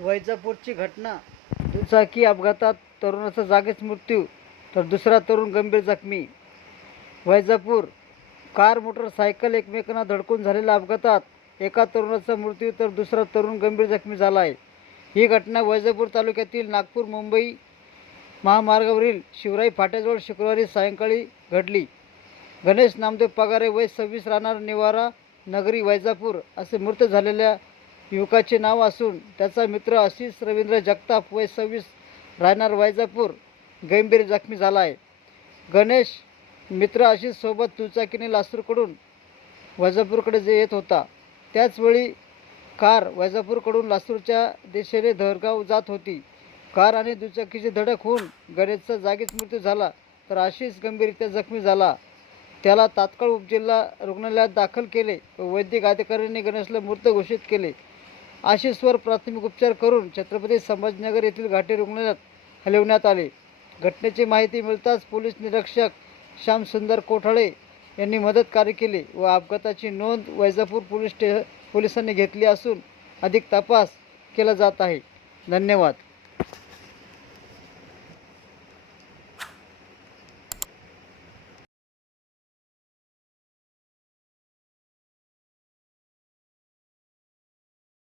वैजापूरची घटना. दुचाकी अपघातात तरुणाचा जागीच मृत्यू तर दुसरा तरुण गंभीर जखमी. वैजापूर कार मोटरसायकल एकमेकांना धडकून झालेल्या अपघातात एका तरुणाचा मृत्यू तर दुसरा तरुण गंभीर जखमी झाला आहे ही घटना वैजापूर तालुक्यातील नागपूर मुंबई महामार्गावरील शिवराई फाट्याजवळ शुक्रवारी सायंकाळी घडली. गणेश नामदेव पगारे वय सव्वीस राहणार निवारा नगरी वैजापूर असे मृत झालेल्या युवकाचे नाव असून त्याचा मित्र आशिष रवींद्र जगताप वय सव्वीस राहणार वैजापूर. गंभीर जखमी झाला आहे गणेश मित्र आशिषसोबत दुचाकीने लासूरकडून वैजापूरकडे जे येत होता. त्याचवेळी कार वैजापूरकडून लासूरच्या दिशेने धरगाव जात होती. कार आणि दुचाकीची धडक होऊन गणेशचा जागीच मृत्यू झाला तर आशिष गंभीररित्या जखमी झाला. त्याला तात्काळ उपजिल्हा रुग्णालयात दाखल केले व वैद्यक अधिकाऱ्यांनी गणेशला मृत घोषित केले. आशिषवर प्राथमिक उपचार करून छत्रपती संभाजीनगर येथील घाटी रुग्णालयात हलवण्यात आले. घटनेची माहिती मिळताच पोलीस निरीक्षक श्यामसुंदर कोठाळे यांनी मदत कार्य केले व अपघाताची नोंद वैजापूर पोलीस स्टे पोलिसांनी घेतली असून अधिक तपास केला जात आहे. धन्यवाद.